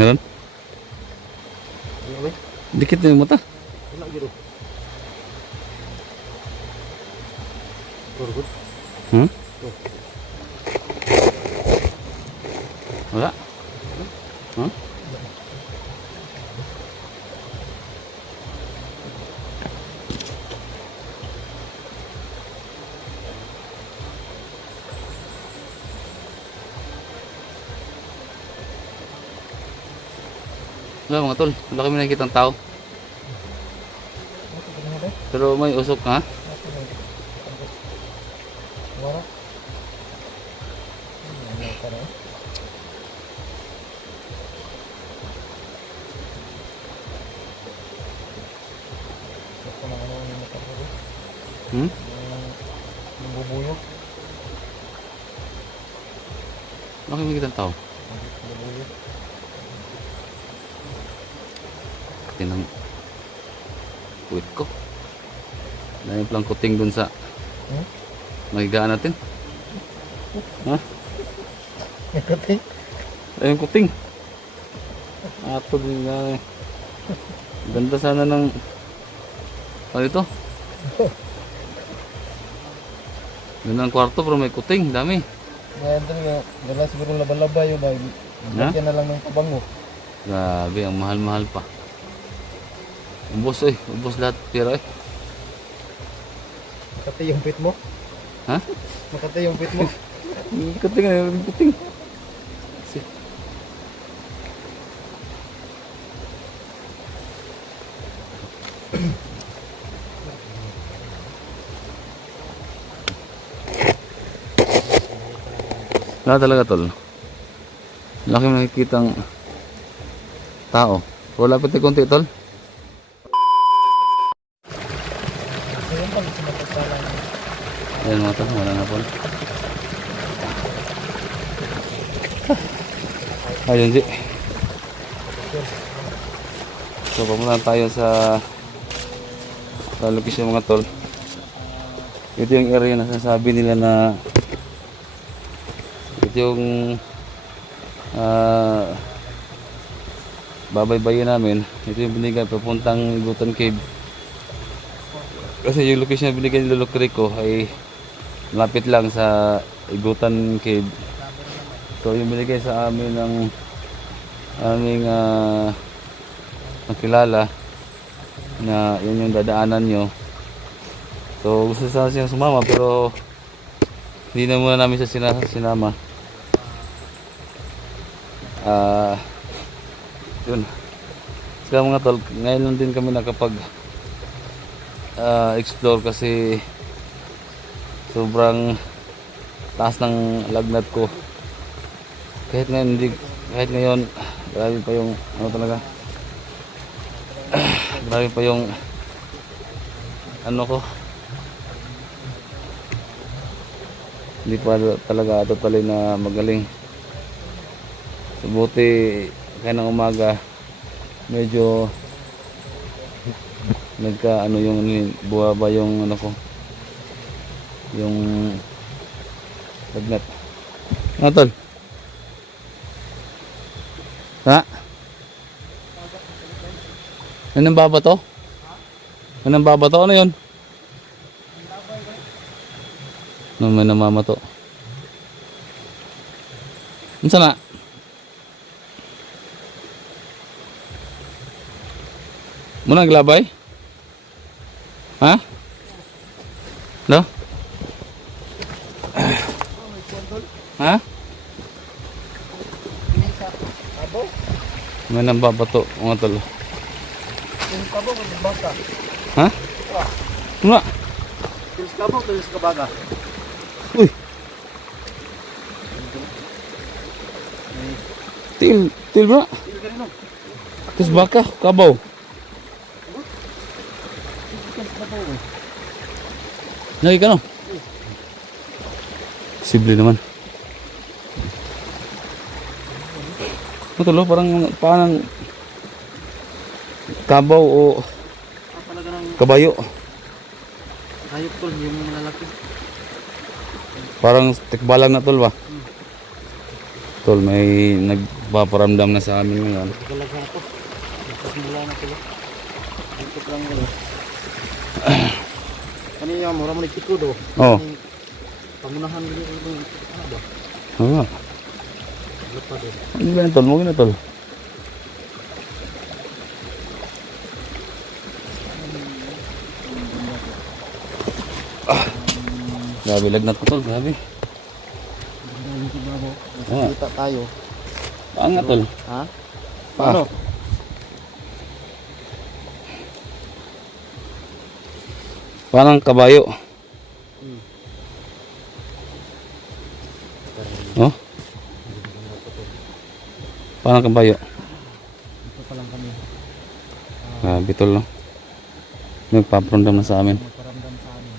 Meron? Dikit na yung mata. Wala giro. Turgot. Hmm? Wala? Huh? Wala mga tol, wala kami nakikita ng tao. Pero may usok ha? Wala. Hmm? Yung bubuyo. Wala kami nakikita ng tao. Bubuyo. Tinang puwit ko. Dahil palang kuting dun sa magigaan natin. Ha? Nagkating. Ayun kuting. Ato din na eh. Ganda sana ng ano ito? Ganda ng kwarto pero may kuting. Dami. Ngayon talaga, dala siguro laba-laba yun ay lagyan na lang ng kabango. Grabe, ang mahal-mahal pa. Ubos eh. Ubos lahat pera eh. Makati yung pit mo. Ha? Makati yung pit mo. Kuting na. Kuting. Wala talaga tol. Laki mo nakikitang tao. Wala pati konti tol. Ayun pag sinapagsalan. Ayan mga tol, wala na po. Ayun si. So pamunta tayo sa location mga tol. Ito yung area na sasabi nila na ito yung babaybayin namin. Ito yung binigay papuntang Igutan Cave. Kasi yung location na binigay ni Lolo Crico ay malapit lang sa Igutan Cave. So yung binigay sa amin ng aming nakilala na yun yung dadaanan nyo. So gusto sana siyang sumama pero hindi na muna namin siya sinama. Yun. Saka mga tol, ngayon lang din kami nakapag explore kasi sobrang taas ng lagnat ko. Kahit ngayon grabe pa yung ano talaga. Grabe pa yung ano ko. Hindi pa talaga totally na magaling. Subuti kaya ng umaga medyo nagka ano yung buwaba yung ano ko yung lagnat. Ano tol? Ha? Anong baba to? Anong baba to? Ano yun? Ano may namamato? Ano sana? Muna naglabay? Ha? No? Ha? Abo? May nambabato mga tol. Yung kabo, yung baka. Ha? Muna? Yung kabo, yung kabaga. Uy! Til bro? Yung ganun. Kus baka, kabaw. Lagi ka no? Posible naman. Ito lo, parang kabaw o kabayo. Hayop tol, yung malalaki. Parang tikbalang na tol ba? Tol, may nagpaparamdam na sa amin ngayon. Talaga ako. Nagpasimula na sila. Dito lang ano. Kanina mura mo ni Chico do. Oh. Pamunahan dito yung ano ba? Oo. Lupa do. Ano ba yan, Tol? Huwag na, Tol. Grabe, lagnat ko, Tol. Grabe. Kita tayo. Saan nga, Tol? Ha? Paano? Parang kabayo. Oh? Parang kabayo. Ito pa lang kami. Grabe, Tol, no? Nagpaparamdam na sa amin. Magparamdam sa amin.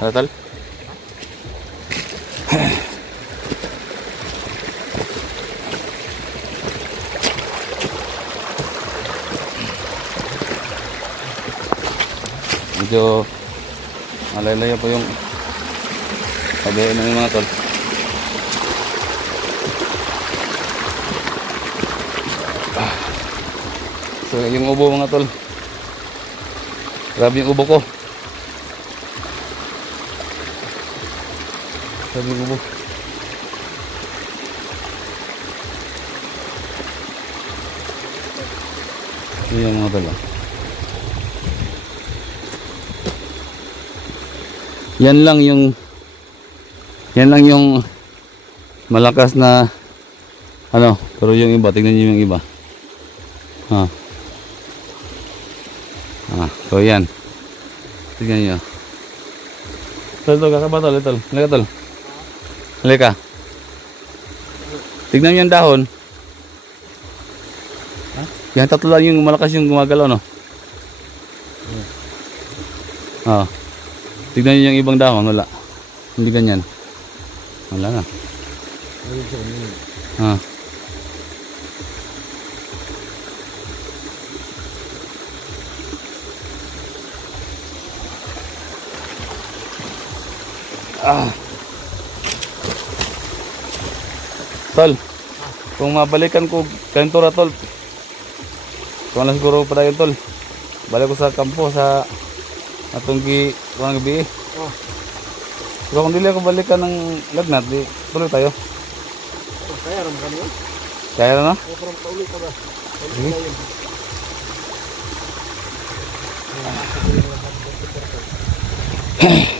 Ano, Tol? Medyo malalayo po yung pagkain ng mga Tol. So yung ubo mga Tol, grabe yung ubo ko. Grabe yung ubo. Ito yung mga Tol. Yan lang yung malakas na ano, pero yung iba, tignan niyo yung iba. So yan. Tignan niyo. Tol, kakaba Tol, Tol. Halika Tol. Halika. Tignan niyo yung dahon. Yan tatlo lang yung malakas yung gumagalaw, no? Tignan niyo yung ibang dahon, wala. Hindi ganyan. Wala na. Tol, kung mabalikan ko kantora Tol, kung alas siguro pa tayo Tol, balik ko sa kampo sa atong kurang gabi. Pero kung dili ako balikan ng lagnat, di tuloy tayo. Kaya ram kami. Kaya na no? Parang paulit ka ba?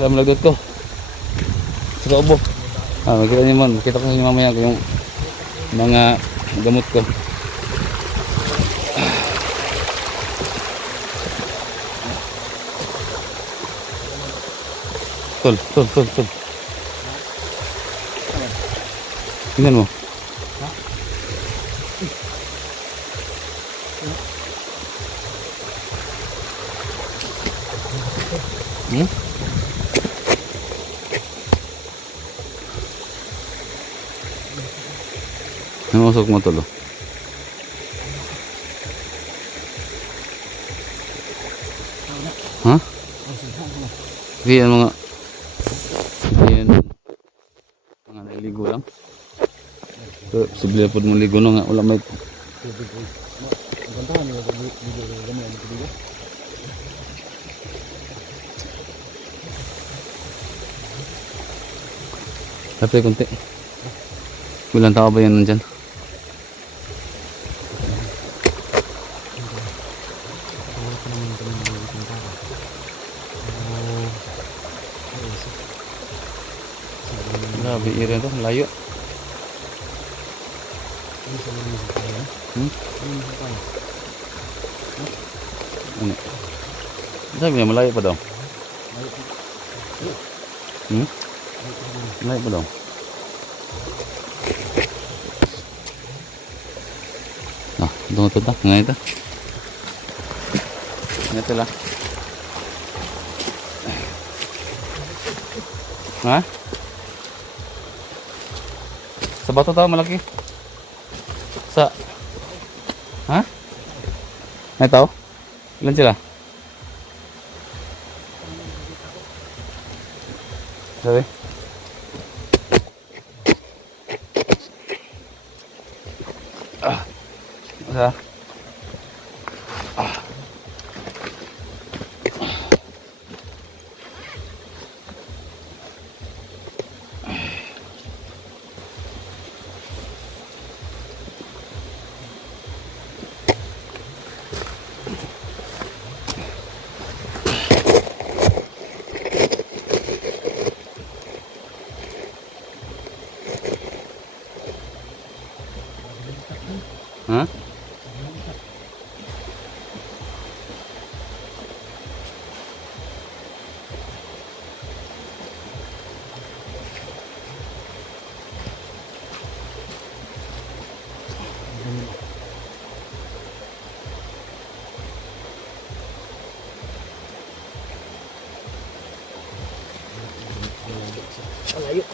Alam lagnat ko. Sa ubo. Makita niyo man, makita ko sa inyo mamaya yung mga gamot ko. Tol. Tingnan mo. Namasok mo Tol. Ha? Yan mga naligo lang. So, posible po mo ligo no nga wala may Gantahan nila sa video gamay ang video. Tapi konti. Bilang tao ba yan nandyan? Grabe, ira to, layo. Ano? Sabi niya, malayo pa daw. Malayo pa daw. Tunggu tu tak, ngayon ito. Ito lang. Ha? Sa bato tao malaki. Sa ha? Ito? Ilan sila? Sabi? Isa. Ha? Malayo.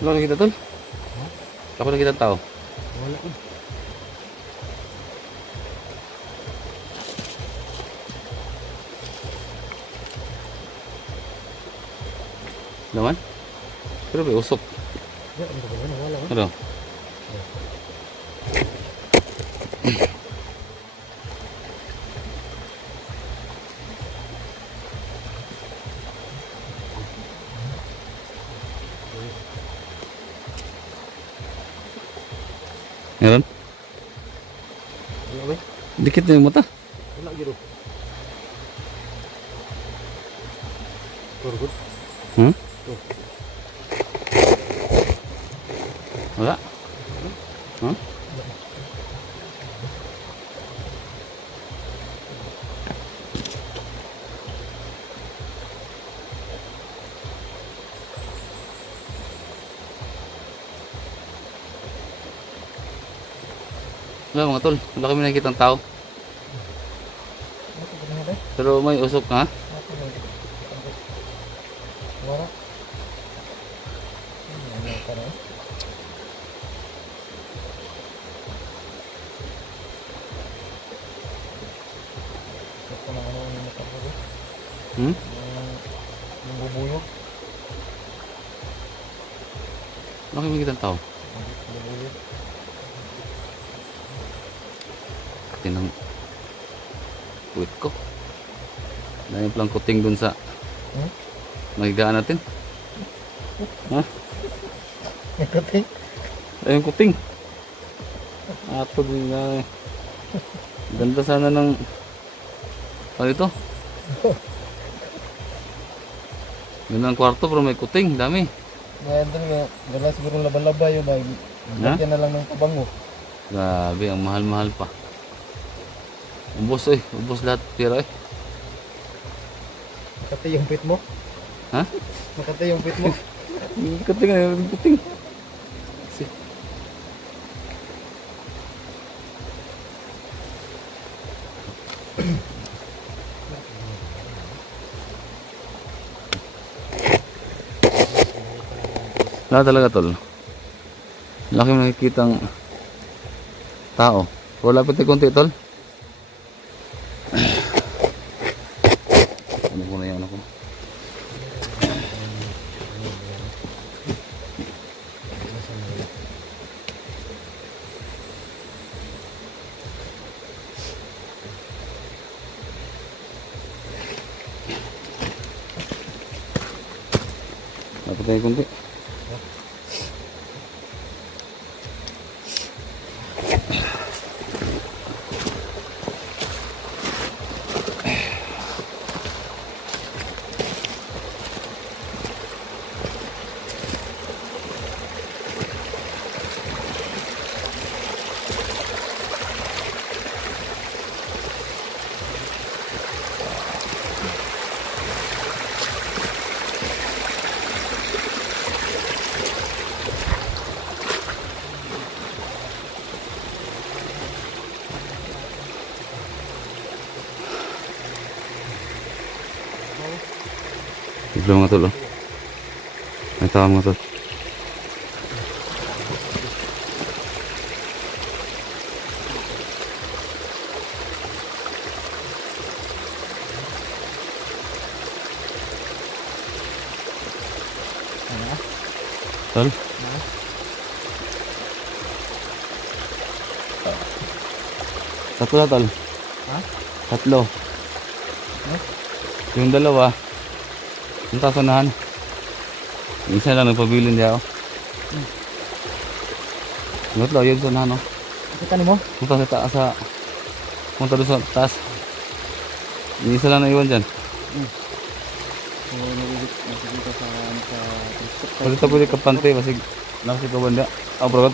Wala nakita tol? Ako nakita tao. Wala ko. Naman? Pero may usok. Ya, ano ba yan? Wala ko. Ano? Meron? Wala ba? Dikit na yung mata. Wala giro. Turgot. Hmm? Wala? Huh? Wala mga tol, wala kami nakikita ng tao. Ano ba yan? Pero may usok ha? Wala. Ano ka na? Ito na ano yung mata ko. Hmm? Yung bubuyog. Wala kami nakikita ng tao. Bubuyog. Tinang puwit ko. Dahil palang kuting dun sa Hmm? magigaan natin. Ha? Nagkating. Ayun kuting. Ato din na. Ganda sana ng ano ito? Ganda ng kwarto pero may kuting. Dami. Ngayon doon nga, wala siguro laba-laba yun. Lagyan na lang ng pabango. Grabe, ang mahal-mahal pa. Ubos eh. Ubos lahat. Pira eh. Makati yung pit mo. Ha? Makati yung pit mo. Kuting na. Kuting. Wala talaga tol. Laki mo nakikitang tao. Wala pati konti tol. Ano ko na yan ako. Wala pati konti. Ito mga tol, oh. May tao mga tol. Tol? Tatlo na tol. Ha? Tatlo. Yung dalawa, yung tasunahan. Yung isa lang nagpabilin niya ako. Yung tatlo, yung sunahan, no? Kita mo? Punta sa taas sa... Punta doon sa taas. Yung isa lang na iwan dyan. So, nakikita sa Facebook. Pwede ito pwede kapante, masig... Nakasig ka banda. Ah, bro.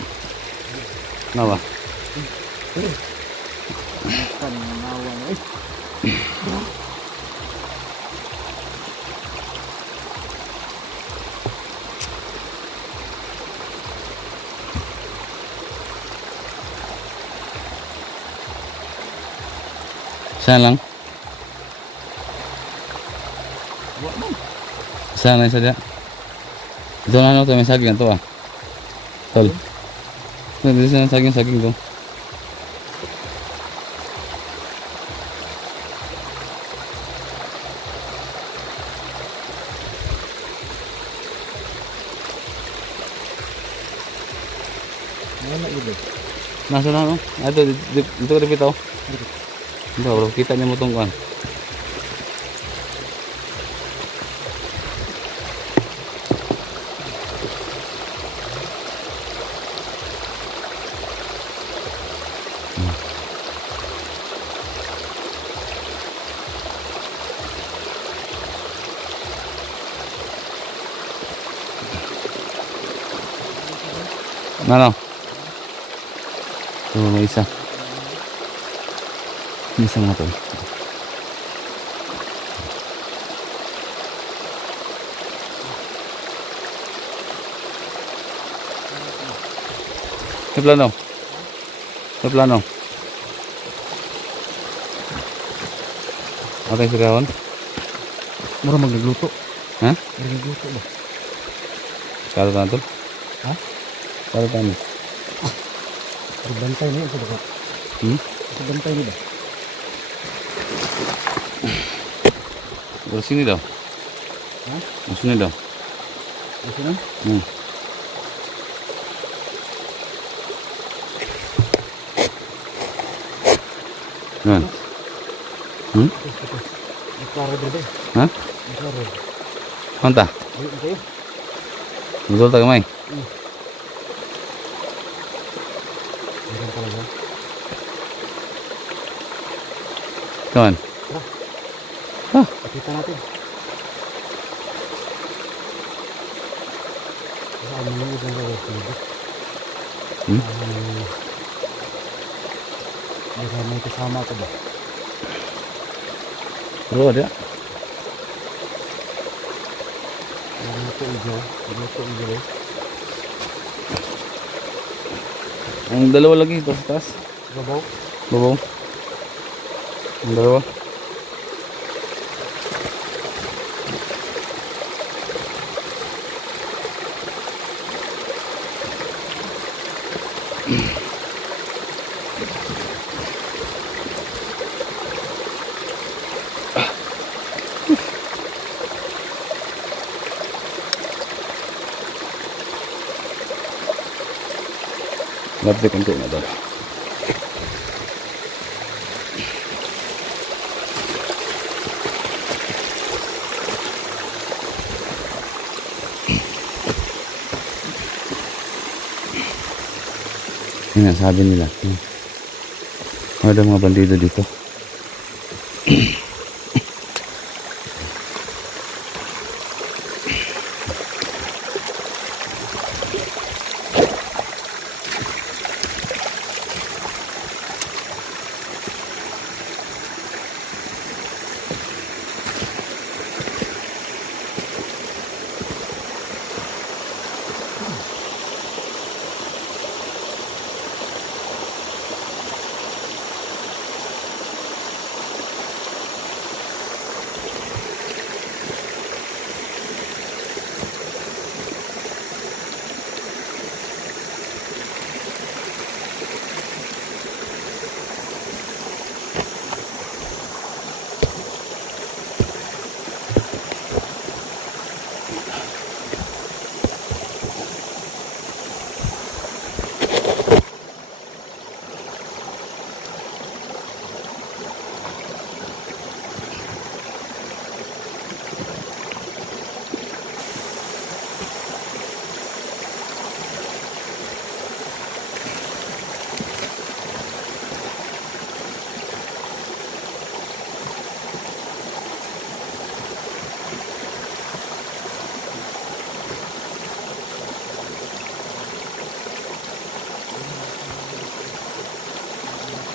Nawa. Tanawa mo eh. Isa lang. Isa lang isa dyan. Ito na ano ito, may saging ito ah. Tol. Dito sa saging to. Ano na iba? Nasa na no? Ito, dito ko dito. Ito bro, kita niyo mo itong kan. Ano? Oh, may isa. May isa nga to. May plano? May plano? Okay, sigawon? Mura magluluto. Ha? Magluluto ba? Kalo ka na to? Ha? Kalo ka na? Bantay niya ito ba? Sa bantay niya ba? Terus sini daw. Ha? Sini daw. Gusto na? Yan. Klaro dito. Ha? Klaro. Manta. Ayun kayo. Betul tak kamay? Meron talaga. Kawan. Pakita natin. Saan mo yung isang gawin dito? May kasama ko ba? Bro ada. Ito ijo. Ang dalawa lagi ito sa taas. Babaw. Babaw. Ang dalawa. Lapit konti na daw. Yan ang sabi nila. Ada mga bandido dito.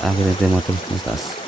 Ah, ganito yung mga tol. Mas taas.